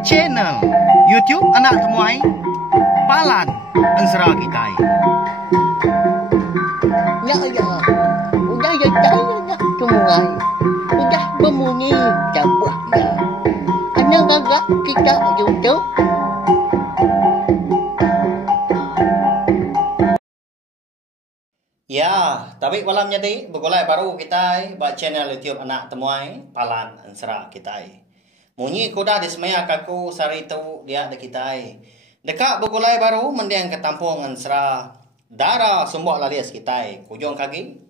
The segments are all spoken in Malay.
Channel YouTube Anak Temuai Palan Ensera Kitai. Ya, udah ya Anak Temuai, udah berbunyi cabutnya. Anak gagak kita YouTube. Ya, tapi malam jadi begolai baru kita buat channel YouTube Anak Temuai Palan Ensera Kitai. Munyi kuda di semaya kaku sari tu dia de kitai. Dekat begolai baru mendiang ke tampung Ensera darah sumbuh lalias kitai. Kujung kaki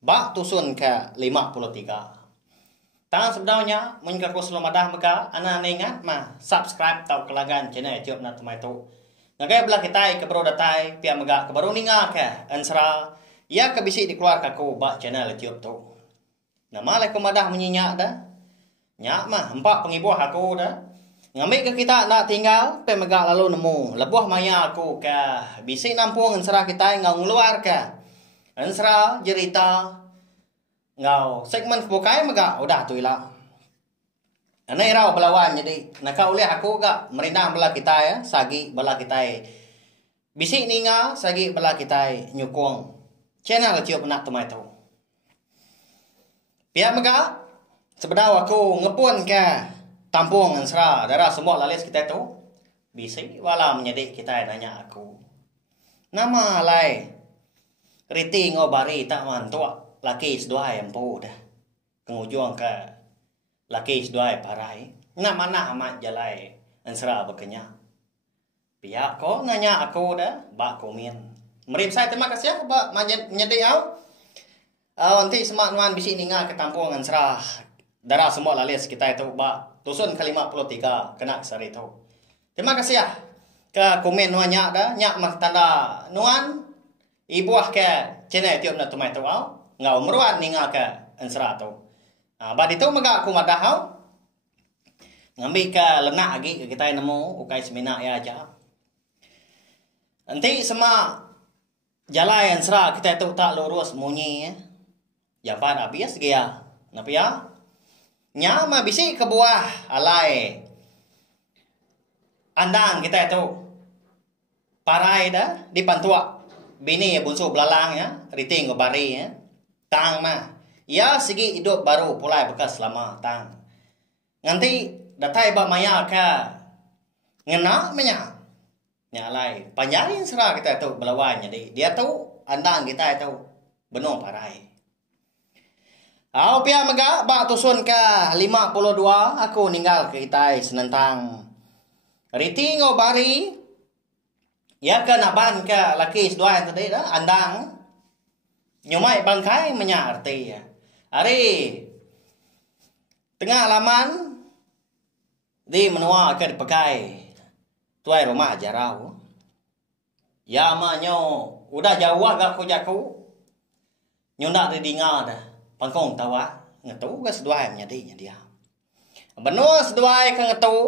bak tusun ke 53. Tang sebenarnya mun kaku selamat maka ana ingat mah subscribe tau kelagan channel YouTube Anak Temuai tu. Ngagai belah kitai ke bro datai pia megak ke baru ninga ke Ensera. Ya kebisi dikeluar kaku bak channel YouTube tu. Nama le kumadah menyenyak dah. Nyak mah empat pengibuah aku dah. Ngambil ke kita nak tinggal pe megak lalu nemu lebuh maya aku ke bisi nampung Ensera kita ngau ngeluar ke. Ensera cerita ngau segmen kebukai megak udah tu lah. Anai rau belawan jadi nak oleh aku gak merindang belah kita ya sagi belah kita. Bisi ninga sagi belah kita nyukung channel YouTube Anak Temuai tu. Pihak megak sebenarnya aku ngepun ke tampung Ensera darah semua lalis kita tu. Bisi wala menyedik kita nanya aku. Nama lai Riti ngobari tak mantua laki seduai empu dah. Kengujung ke laki seduai parai. Nak mana amat jalai Ensera berkenya. Pihak ko nanya aku dah bak komen. Merim saya terima kasih bak menyedik au. Nanti semak nuan bisi ninga ke tampung Ensera darah semua lalis kita itu bak tusun ke 53 kena sari tu. Terima kasih ya ke komen nuan nyak dah nyak mah tanda nuan ibuah ke channel YouTube Anak Temuai tu au ngau meruan ninga ke Ensera tu. Bak itu megak aku madah au ngambil ke lenak lagi ke kita nemu ukai semina ya aja. Nanti semak jalan Ensera kita itu tak lurus munyi ya. Japan habis dia. Napa ya? Nya mah bisi ke buah alai. Andang kita itu parai dah di pantua. Bini bunsu belalang ya, riting bari ya. Tang mah. Ya segi hidup baru pulai bekas lama tang. Nanti datai ba maya ka ngena menya. Nya alai panjari Ensera kita itu belawan jadi dia tahu andang kita itu benung parai. Au pia mega bak tusun ke 52 aku ninggal ke itai senentang. Riti ngobari ya ke naban ke laki seduai tadi dah andang. Nyumai bangkai menya arti ya. Ari tengah laman di menua ke dipakai tuai rumah jarau. Ya manyo udah jauh agak ku jaku. Nyunda di dinga dah. Pangkong tawa ngetu ke seduai menjadinya dia. Benua seduai ke ngetu.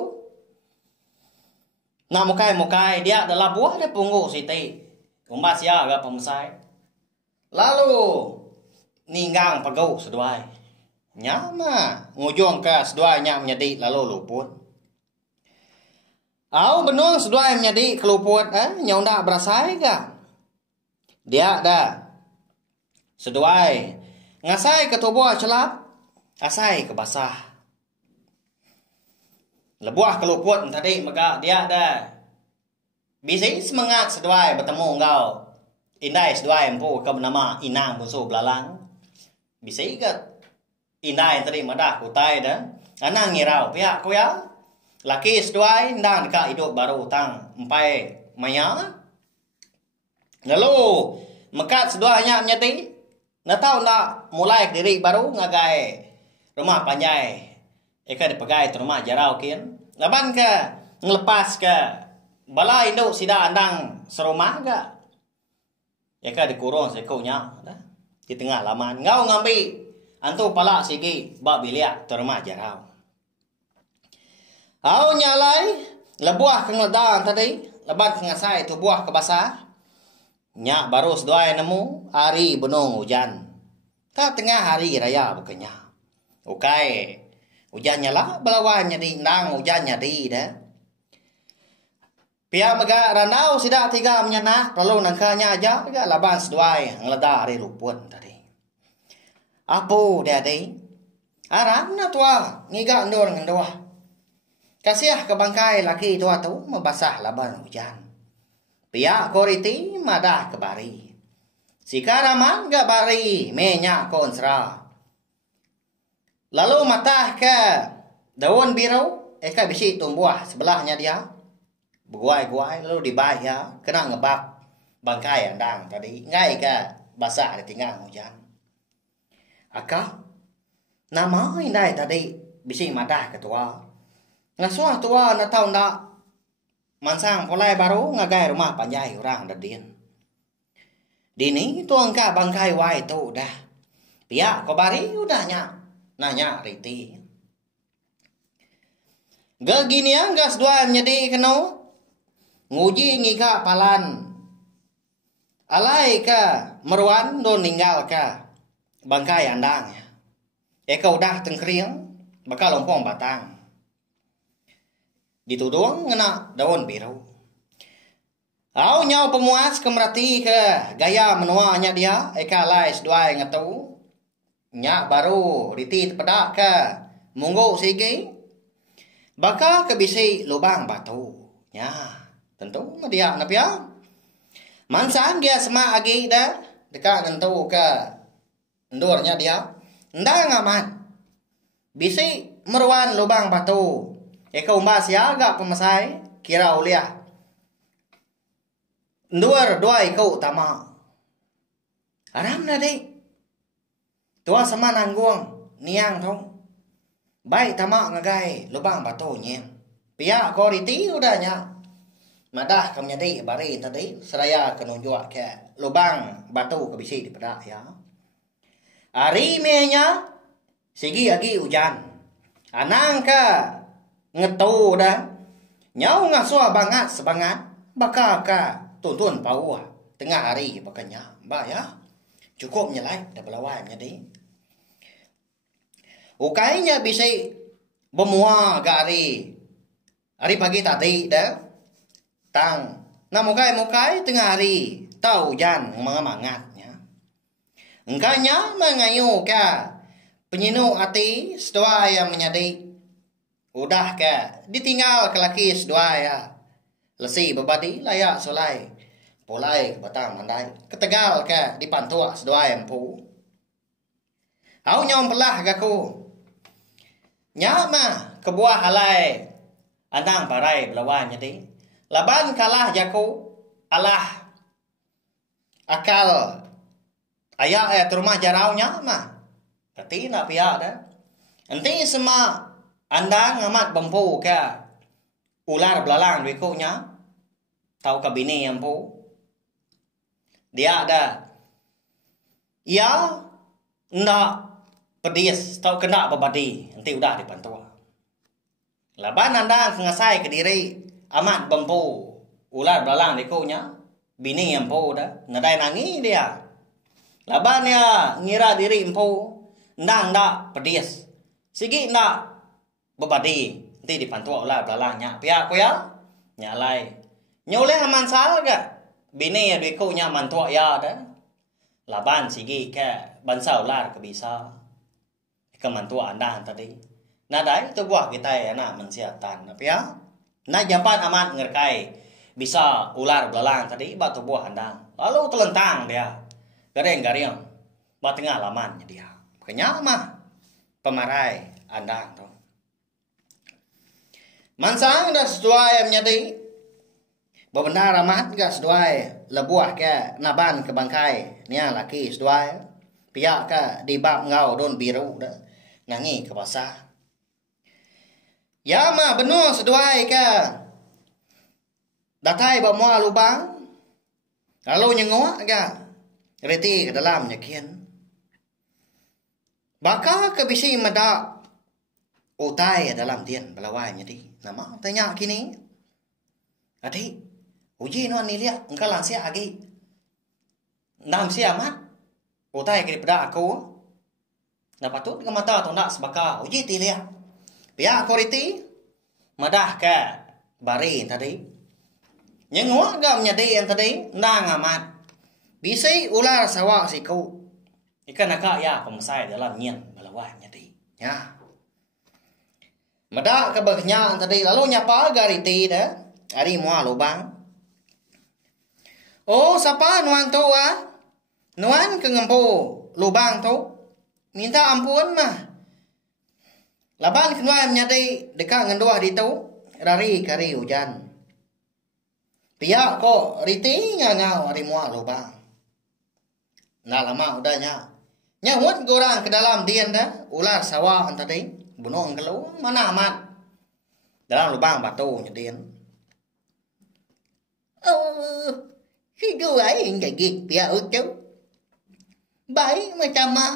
Nak mukai dia adalah buah dia punggu siti. Kumbas ya agak pemesai. Lalu ninggang pegau seduai. Nyama ngujung ke seduainya menjadi lalu luput. Au benua seduai menjadi keluput nyondak berasai ke. Dia dah seduai ngasai ke tubuh celap, asai ke basah. Lebuah keluput tadi maka dia ada bisi semangat seduai bertemu engkau. Indai seduai empu ke bernama Inang bunsu belalang. Bisi ke indai tadi madah kutai dah. Anang ngirau pihak ku ya. Laki seduai ndang dekat hidup baru tang empai maya. Lalu mekat seduainya menyati. Nak tahu nak mulai diri baru ngagai rumah panjai. Eka dipakai tu rumah jarau kian. Laban ke ngelepas ke bala induk sida andang serumah ke. Eka dikurung sekunya dah. Di tengah laman ngau ngambil antu pala sigi bak biliak tu rumah jarau. Au nyalai lebuah ke ngedang tadi, leban ke ngasai tu buah ke basah. Nyak baru seduai nemu hari benung hujan. Tak tengah hari raya berkenya. Ukai Hujannya lah belawannya di nang hujannya di dah. Pia maga randau sida tiga menyana lalu nangkanya aja ga laban seduai ngelada dari lupun tadi. Apo dia dei? Aram na tua ngiga ndor ngendoa. Kasiah ke bangkai laki tua tu membasah laban hujan. Pia koriti madah ke bari. Sikaraman ga bari menya konsra. Lalu matah ke daun biru eka bisi tumbuh sebelahnya dia. Berguai-guai lalu dibaik ya kena ngebak bangkai andang tadi ngai ke basah ditinggal hujan. Aka nama indai tadi bisi madah ke tua. Ngasuah tua na tahu ndak mansang polai baru ngagai rumah panjai orang dadin. Dini tuang ka bangkai wai tu dah. Pia ko bari udahnya nanya riti. Gaginian gas dua nyedi keno nguji ngika palan. Alai ka meruan don ninggal ka bangkai andang. Eka udah tengkriang bakal lompong batang. Ditudung ngena daun biru. Au nyau pemuas kemerati ke gaya menuanya dia. Eka alai sedua ngatu. Nyak baru riti pedak ke munggu sigi. Baka kebisi lubang batu. Ya, tentu dia napia. Mansang dia semak agi dah. Dekat tentu ke endurnya dia. Nda ngamat. Bisi meruan lubang batu. Eka umbas ya agak pemasai. Kira uliah. Ndur dua iko utama. Aram na dek. Tua sama nangguang niang thong. Baik tamak ngagai lubang batu nyen. Pia koriti udahnya. Madah kamnya di bari tadi seraya kenunjuk ke lubang batu kebisi di pedak ya. Ari menya sigi agi hujan. Anang ka ngetu dah. Nyau ngasua bangat sebangat baka ka tuntun pau tengah hari bakanya. Ba ya. Cukup nyelai dah belawai jadi. Ukainya bisa bermuah ke hari pagi tadi dah. Tang. Nah mukai tengah hari. Tahu jan mengamangatnya. Engkanya mengayu ke penyinu hati sedua yang menyadi. Udah ke ditinggal ke laki sedua ya. Lesi berbadi layak solai. Polai batang mandai. Ketegal ke dipantua sedua yang pu. Au nyom pelah gaku. Nyama kebuah halai andang parai belawan jadi laban kalah jaku alah akal ayah terumah jarau nyama tapi nak pihak dah nanti semua andang amat bempu ke ular belalang duikunya tahu kabini yang pu dia ada ya ndak pedis tau kena berbadi nanti udah dipantua. Laban anda ngasai ke diri amat bempu ular belalang dikunya bini yang empu dah nadai nangi dia. Laban ya ngira diri empu ndang dak pedis sigi ndak berbadi nanti dipantua ular belalangnya pihak ko ya nyalai nyoleh aman sal ga bini ya dikunya mantua ya dah. Laban sigi ke bansa ular ke bisa kemantua anda tadi. Nah dai tu buah kita ya nak mensiatan tapi ya. Nah japan amat ngerkai bisa ular belalang tadi batu buah anda. Lalu telentang dia. Gareng-gareng. Ba tengah lamannya dia. Makanya mah pemarai anda tu. Mansang dah sesuai yang nyadi. Bebenar amat gak sesuai lebuah ke naban ke bangkai. Nia laki sesuai. Pihak ke di bab ngau don biru dah. Nangi ke basah. Ya mah benar seduai ke. Datai bawa lubang. Lalu nyengok ke. Reti ke dalam nyakian. Baka ke bisi medak. Utai dalam tian belawainya di. Nama tanya kini. Adik. Uji no ni lihat. Engkau lansia lagi. Nam siamat. Utai ke pedak aku. Nah patut ke mata tu nak sebaka uji ti lihat. Pihak koriti madah ke bari tadi. Nyengwa gam nyadi yang tadi nang amat. Bisai ular sawak siku. Ikan nakak ya pemasai dalam nyen balawah nyadi. Ya. Madah ke bagnya tadi lalu nyapa gariti dah. Ari mua lubang. Oh, siapa nuan tu ah? Nuan ke ngempu lubang tu. Minta ampun mah. Laban kenuan menyadai dekat ngendua di tu. Rari kari hujan. Pihak kok riti ngau ari mua lubang. Nah lama udahnya. Nyawut gorang ke dalam dian dah. Ular sawah tadi. Bunuh keluar mana amat. Dalam lubang batu nyedian. Oh, si juai yang jadi pihak itu. Baik macam mak.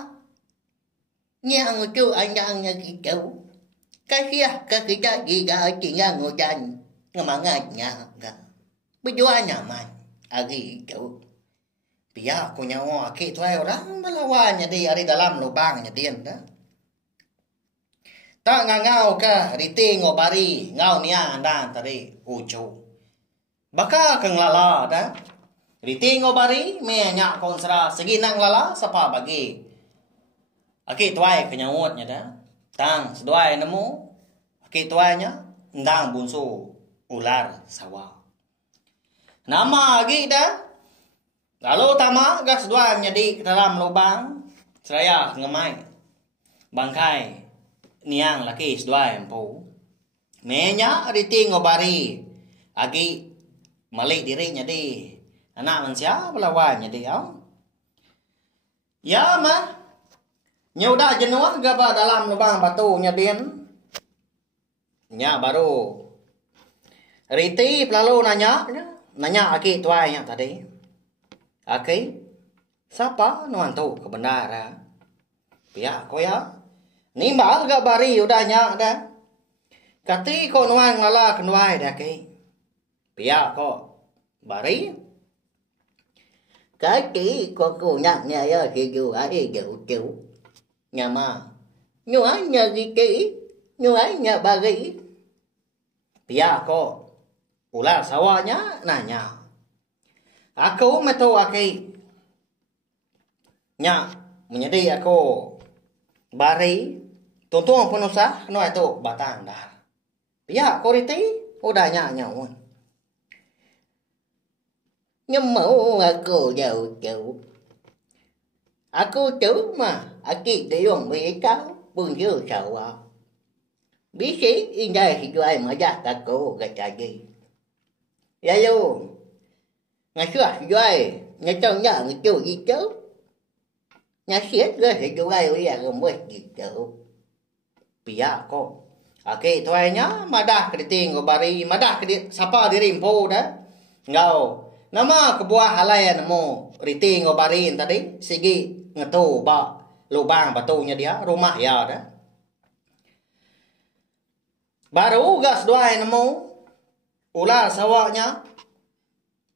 Yang itu anaknya gitu. Kasih ke kita juga tinggal hujan. Ngemangatnya. Berjuang nyaman. Hari itu. Pihak aku nyawa. Aki tu orang melawannya di hari dalam lubangnya dia. Tak ngau ke riti ngobari. Ngau niya andan tadi. Ucu. Baka keng lala dah. Riti ngobari. Me nyak konsra. Segi nang lala. Sapa bagi. Aki tuai kenyawutnya dah. Tang seduai nemu. Aki tuainya. Ndang bunsu. Ular sawah. Nama lagi dah. Lalu tama gas dua menjadi ke dalam lubang. Seraya ngemai. Bangkai. Niang laki sedua empu. Menya riti ngobari. Agi malik dirinya di. Anak manusia belawannya di. Ya mah. Nyudah jenuh gaba dalam lubang batu nyadin. Nya baru. Riti lalu nanya. Nanya aki tuanya tadi. Aki, siapa nuan tu kebenaran? Pihak ko ya. Nimbal gak bari udahnya dah. Kati ko nuan ngala kenuai dah ki. Pihak ko bari. Kati ko kunyaknya ya si juai jauh-jauh. Nyama. Nyuanya gitu. Nyuanya bari. Pihak ko ular sawahnya nanya. Aku metu aki. Nya menjadi aku bari tuntung penusah no itu batang dah. Pihak koriti udahnya nyawun. Nyemau aku jauh-jauh. Aku tu mah aki diung mereka pun jauh sawah. Bisi indah hidup majak aku kecagi. Ya yo. Ngày xưa rồi, ngày trong nhà người chú gì chứ. Nhà xiết rồi thì chú ai bây giờ không biết gì chứ. Pihak ko. Aki tuainya madah kediting ngobari. Madah kedit sapa dirimpo dah. Ngau. Nama kebuah halayan mo. Riti ngobari tadi. Sigi ngetu ba. Lubang batunya dia. Rumah ya dah. Baru gas dua nemu. Ular sawahnya.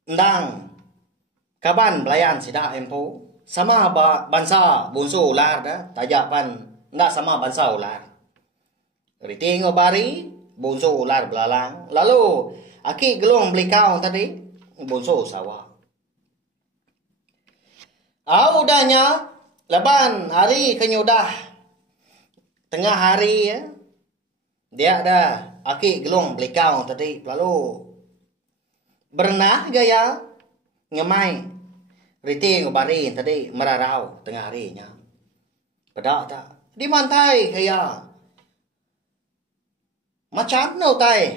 Ndang kaban pelayan sida empu sama bansa bunsu ular dah tajapan ndak sama bansa ular. Riti ngobari bunsu ular belalang. Lalu aki gelung beli kau tadi bunsu sawah. Udahnya leban hari kenyudah tengah hari ya. Dia dah aki gelung beli kau tadi lalu berenah gaya ngemai riti ngobari tadi merarau tengah harinya. Pedak tak di pantai kaya macam no tai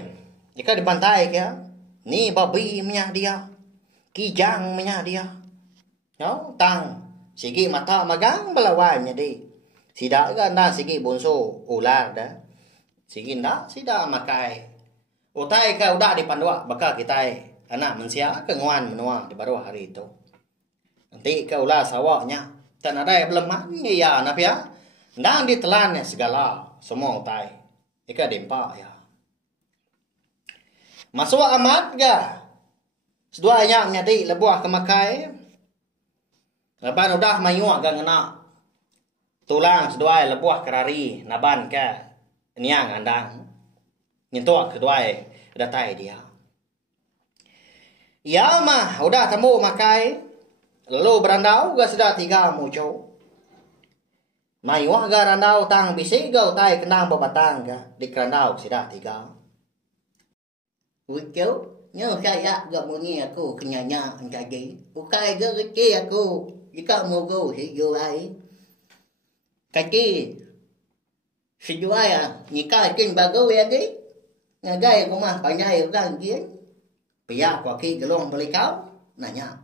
jika di pantai kaya ni babi punya dia kijang punya dia no tang sigi mata magang belawannya di sida kan dah sigi bonso ular dah sigi ndak sida makai utai ka udah di pandua bakal kita anak manusia kenguan menua di baru hari itu. Nanti kau lah sawahnya. Tak ada yang lemah ni ya nak ya. Ndang ditelan segala semua utai. Ika dempa ya. Masuk amat ga. Seduanya nyadi lebuah kemakai. Leban udah mayuak ga ngena. Tulang seduai lebuah kerari naban ka. niang andang nyentuak kedua datai dia. Ya mah udah temu makai lalu berandau ga sudah 3 muncul. Mai wah ga randau tang bisi gau tai kenang babatang ga di kerandau sudah 3. Ucau nhớ saya ga muni aku kenyanya jadi. Ukai ga ke aku jika mau go hiyo ai. Kaki Sijuaya nika kin bago ya di. Ngagai kuma panyai ugang gien. Pia kwa ki gelong belikau nanya.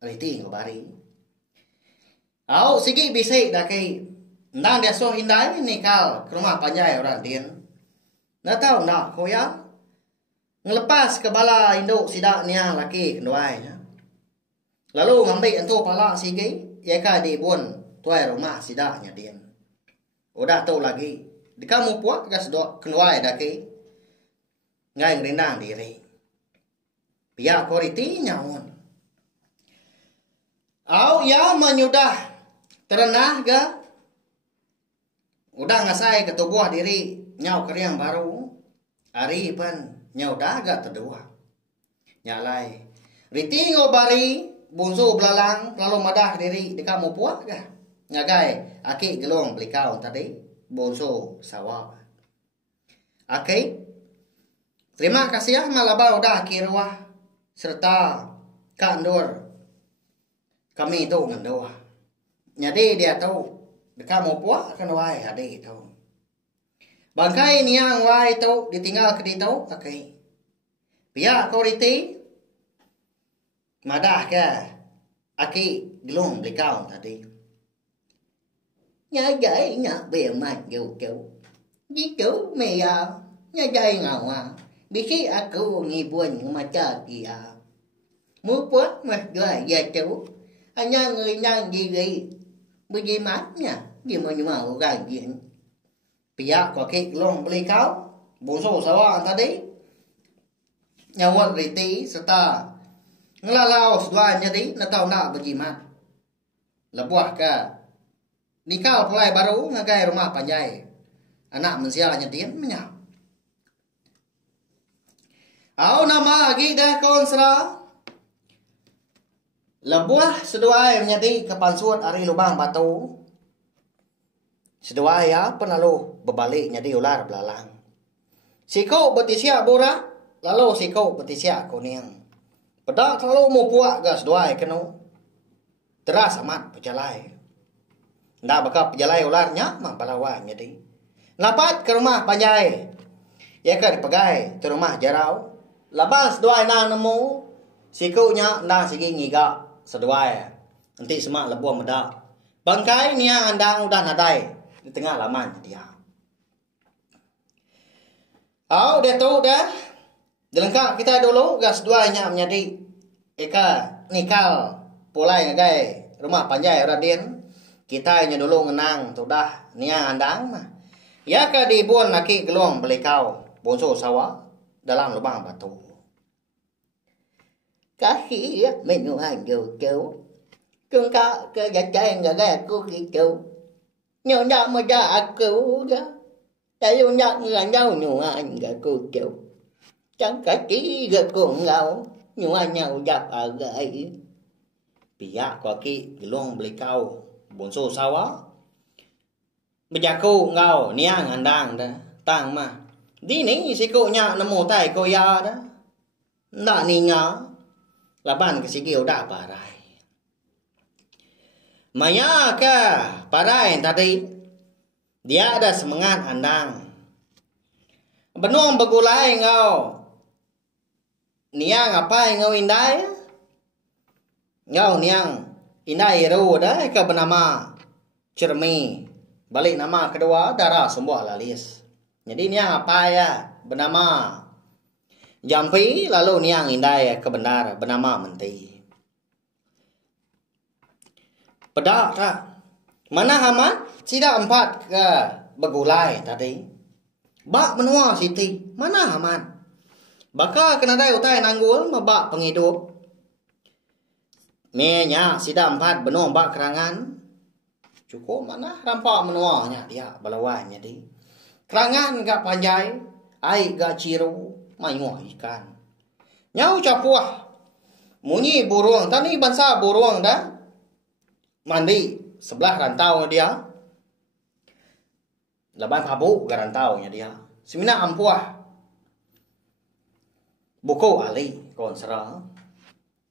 Riti ngobari. Au sigi bisik dah kai. Ndang dia so hindai nikal ke rumah panyai orang din. Nak tahu nak koya. Ngelepas kepala induk sidak niang laki kenduai. Lalu ngambil entu pala sigi. Yaka di bun tuai rumah sidaknya din. Udah tahu lagi. Di kamu puak gas dok kenduai daki. Ngai ngerindang diri. Pihak koriti nyawon. Au ya menyudah terenah ga. Udah ngasai ketubuh diri nyau keriang baru. Hari pun nyau dah ga terdua. Nyalai. Riti ngobari bunsu belalang lalu madah diri di kamu puak ga. Ngagai aki gelong belikau tadi. Bonso sawah. Oke. Terima kasih ya malaba udah kirwah serta kandur kami itu ngandoa. Jadi dia tahu dekat mau puak kan wai ada itu. Bangkai niang wai itu ditinggal ke itu. Oke. Pihak koriti madah ke aki gelung belikau tadi. Nhà dạy nhà bề mặt dù kiểu với kiểu mày nhà dạy ngào bị khi aku nghi buồn mà chờ kìa muốn quất mà rồi giờ chú anh nhà người nhà gì bởi vì mát nha gì mà nhưng mà gần diện bây giờ có cái lông bלי cáo bốn số sáu anh ta đi nhà quân rì tí sao ta là lao xoay nhà đi là tao nào bởi vì mát là buat cả. Nikah mulai baru ngagai rumah panjai. Anak mensialnya diam menyap. Au nama lagi dah konsra. Lebuah seduai menjadi kepansuat ari lubang batu. Seduai ya penalu berbalik jadi ular belalang. Siko betisia borak, lalu siko betisia kuning. Pedak selalu mau puak gas seduai kenu. Teras amat berjalai. Ndak bakal pejalai ularnya mah palawan jadi. Lapat ke rumah panjai. Ya ke dipegai ke rumah jarau. Labas dua nang nemu. Sikunya nang sigi ngiga seduai. Nanti semak lebuh medak. Bangkai nia andang udah nadai di tengah laman dia. Au dia tu dah. Dilengkap kita dulu gas duanya menjadi eka nikal pulai ngagai rumah panjai radin. Kita nya dulu ngenang sudah niang andang mah. Ya ka di buan laki gelong belikau bonso sawah dalam lubang batu. Kasi menuhan yo kêu. Kung ka ya chay nga ga ku ki kêu. Nyo na mo da aku ga. Tayo nya nga nhau nuhan ga ku kêu. Chẳng ka chỉ ga ku ngau nuhan nhau dap agai. Pihak ko ki gelong belikau bonso sawah. Bejaku ngau niang andang dah tang mah. Di ni sikunya nemu tai ko ya dah. Ndak ni nga. Laban ke sigil dah parai. Maya ka parai tadi. Dia ada semangat andang. Benuang begulai ngau. Niang apa ngau indai? Ngau niang indai ru dah ke bernama Cermi. Balik nama kedua darah sembuh lalis. Jadi niang apa ya bernama Jampi, lalu niang indai ke benar bernama Menti. Pedak tak? Mana hamat? Sida 4 ke begulai tadi. Bak menua siti. Mana hamat? Baka kena dai utai nanggul mebak penghidup. Menya sida 4 benua bak kerangan. Cukup mana rampak menuanya dia balawannya di. Kerangan gak panjai, ai gak ciru, mai nguah ikan. Nyau capuah, munyi burung, tani bangsa burung dah. Mandi sebelah rantau dia. Laban pabu ke rantaunya dia. Semina ampuah. Buku ali kon sera.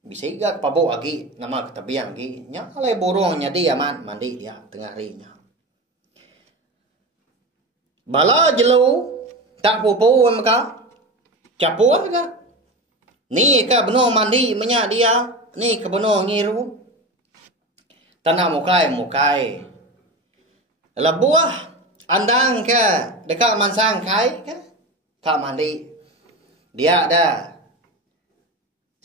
Bisa gak pabu lagi nama ketabiang lagi. Nya alai burungnya dia mandi dia tengah harinya. Bala jelu tak pupu maka capuah ka. Ni ka beno mandi menya dia, ni ka beno ngiru. Tanah mukai. Labuah andang ka dekat mansang kai ka. Ka mandi. Dia dah.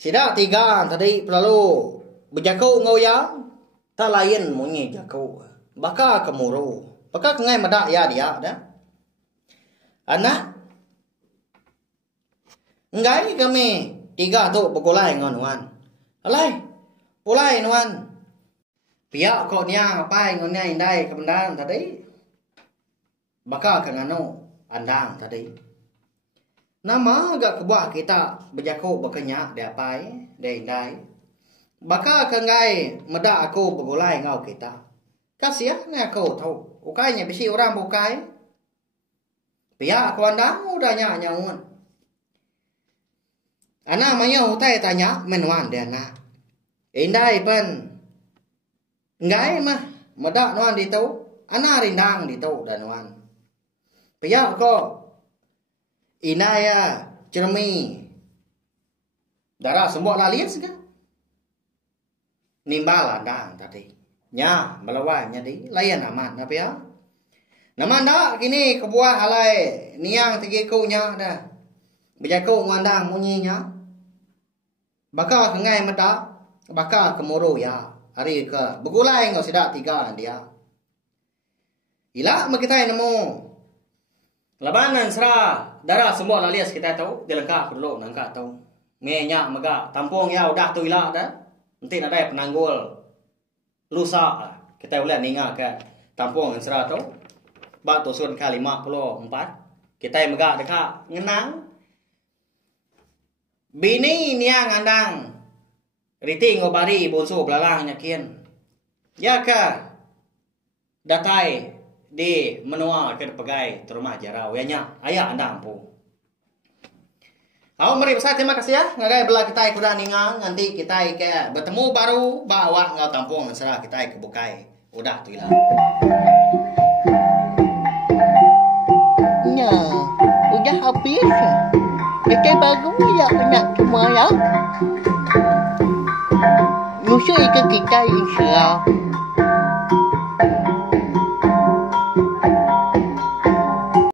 Sidak tiga tadi perlu berjakau ngoyang. Tak lain munyi jakau. Baka kemuru. Baka kengai medak ya dia dah. Anak ngai kami tiga tu bergulai ngon wan. Alai, pulai nuan. Pihak kau niang apa ngon niang indai kebendan tadi. Baka kengano andang tadi. Nama agak kebuah kita berjakau berkenyak dia apa dia indai. Baka kengai medak aku bergulai ngau kita. Kasihan aku tahu. Ukainya bisi orang bukai. Pihak aku andang udah nyanyaun. Anak maya hutai tanya menuan dia nak. Indai pen. Ngai mah medak nuan di tau. Anak rindang di tau dan nuan. Pihak ko. Inaya cermi. Darah semua lalias kan? Nimbal andang tadi. Nya melawai jadi layan aman apa ya? Naman dak kini kebuah alai niang tigiku nya dah. Berjaku ngandang munyinya. Baka kengai medak, baka kemuru ya. Hari ke begulai ngau sidak tiga dia. Ila kita nemu. Labanan sera darah semua lalias kita tahu, dia lengkap dulu nangka tahu. Menya mega tampung ya udah tu ila dah. Nanti ada penanggul lusa kita boleh ninga ke tampung sera tahu. Batu sun kali 54. Kita mega dekat ngenang. Bini niang andang. Riting ngobari bonso belalang nyakin. Ya ka. Datai di menua ke pegai terumah jarau ya nya ayah andang pu. Au mari besar terima kasih ya. Ngagai bela kita kuda ningang nanti kita ke bertemu baru bawa ngau tampung serah kita ke bukai. Udah tu ilah. Ya, udah habis. Kita baru ya nak semua ya. Musuh ikan kita insya